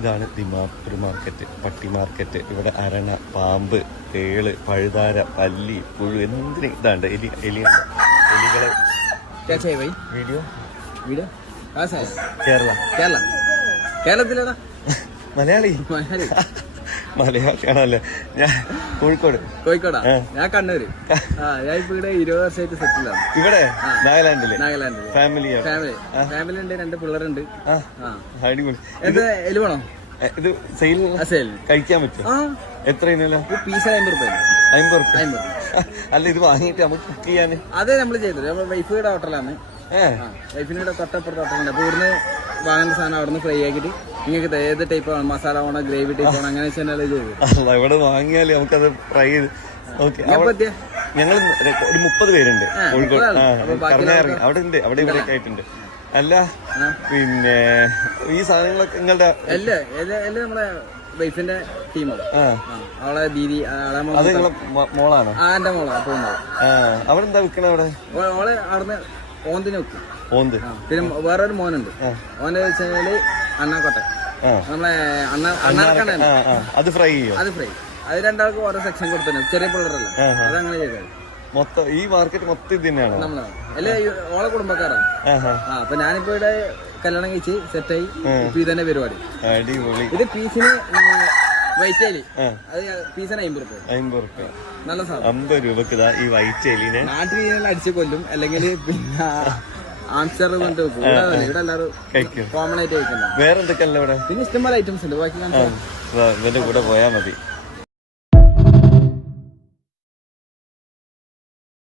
ഇതാണ് ദിമാപൂർ മാർക്കറ്റ്, പട്ടി മാർക്കറ്റ്. ഇവിടെ അരണ, പാമ്പ്, തേള്, പഴുതാര, പല്ലി, പുഴു, എന്തിന് ഇതാണ്ട് എലിയുണ്ട്. എലികളെ വീഡിയോ കേരളത്തിലേതാ? മലയാളി മലയാളിയാണല്ലേ. ഞാൻ കോഴിക്കോടാ. ഞാൻ കണ്ണൂര്. ഞാൻ ഇപ്പൊ ഇവിടെ 20 വർഷമായിട്ട് സെറ്റിലാണ്. ഇവിടെ നാഗാലാൻഡില് ഫാമിലി ഉണ്ട്, 2 പിള്ളേരുണ്ട്. അടിപൊളി. എന്താ എലി വേണോ? ഇത് സെയിൽ കഴിക്കാൻ പറ്റും? എത്ര പീസ് 50 രൂപ. 50 അല്ല, ഇത് വാങ്ങിയിട്ട് നമുക്ക് കുക്ക് ചെയ്യാന്? അതെ, നമ്മള് ചെയ്തത്. നമ്മൾ വൈഫിയുടെ ഹോട്ടലാണ്. വൈഫിനോട് തൊട്ടപ്പുറത്ത് ഹോട്ടലുണ്ട്. അപ്പൊ ഇവിടുന്ന് വാങ്ങുന്ന സാധനം അവിടുന്ന് ഫ്രൈ ആക്കിയിട്ട് നിങ്ങൾക്ക് ഏത് ടൈപ്പ് വേണം, മസാല വേണോ, ഗ്രേവി ടൈപ്പ് വേണോ, അങ്ങനെ വെച്ചാൽ ചെയ്ത് ഇവിടെ വാങ്ങിയാല് നമുക്കത് ഫ്രൈ ചെയ്ത്. ഞങ്ങൾ ഒരു 30 പേരുണ്ട് കോഴിക്കോട്. പറഞ്ഞിറങ്ങി അവിടെ ഉണ്ട്, അവിടെ ഇവിടെ ആയിട്ടുണ്ട്. അല്ല പിന്നെ ഈ സാധനങ്ങളൊക്കെ നിങ്ങളുടെ എല്ലാം നമ്മളെ വൈഫിന്റെ ടീമാണ്. അവളെ ദീദി, അത് നിങ്ങളെ മോളാണോ? എന്റെ മോളാണ് പോകുന്നത്. അവിടെ എന്താ വിൽക്കണ? അവിടെ ഓളെ അവിടുന്ന് ഓന്തിന് വെക്കും. ഓന്ത്. പിന്നെ വേറൊരു മോനുണ്ട്. ഓന്റെ വെച്ച് കഴിഞ്ഞാല് അണ്ണാക്കോട്ടെ, നമ്മളെ അണ്ണാർക്കണ്ണ. അത് ഫ്രൈ ചെയ്യും? അത് ഫ്രൈ. അത് 2 ആൾക്ക് ഓരോ സെക്ഷൻ കൊടുത്തു. ചെറിയ പിള്ളേരല്ല, അതങ്ങനെ ചെയ്തത്. മൊത്തം ഈ മാർക്കറ്റ് മൊത്തം ഇത് തന്നെയാണ് നമ്മളാണ്. അല്ലെ ഓളെ കുടുംബക്കാരാണ്. അപ്പൊ ഞാനിപ്പോ ഇവിടെ കല്യാണം കഴിച്ച് സെറ്റായി. ഇപ്പൊ ഇതന്നെ പരിപാടി. അടിപൊളി. ഇത് പീസിന് വൈറ്റ് എലി, അത് പീസിന് 50 രൂപ. 50 രൂപ. നല്ല സാധനം. 50 രൂപക്ക് ഈ വൈറ്റ് എലിനെ നാട്ടിൽ അടിച്ചു കൊല്ലും, അല്ലെങ്കിൽ പിന്നെ ആംസ്റ്റർ കൊണ്ട് വെക്കും. ഇവിടെ എല്ലാവരും കോമൺ ആയിട്ട് കഴിക്കുന്നത്. വേറെ എന്തൊക്കെയല്ല ഇവിടെ? പിന്നെ ഇഷ്ടംപോലെ ഐറ്റംസ് ഉണ്ട്. ബാക്കി ഇവന്റെ കൂടെ പോയാ മതി.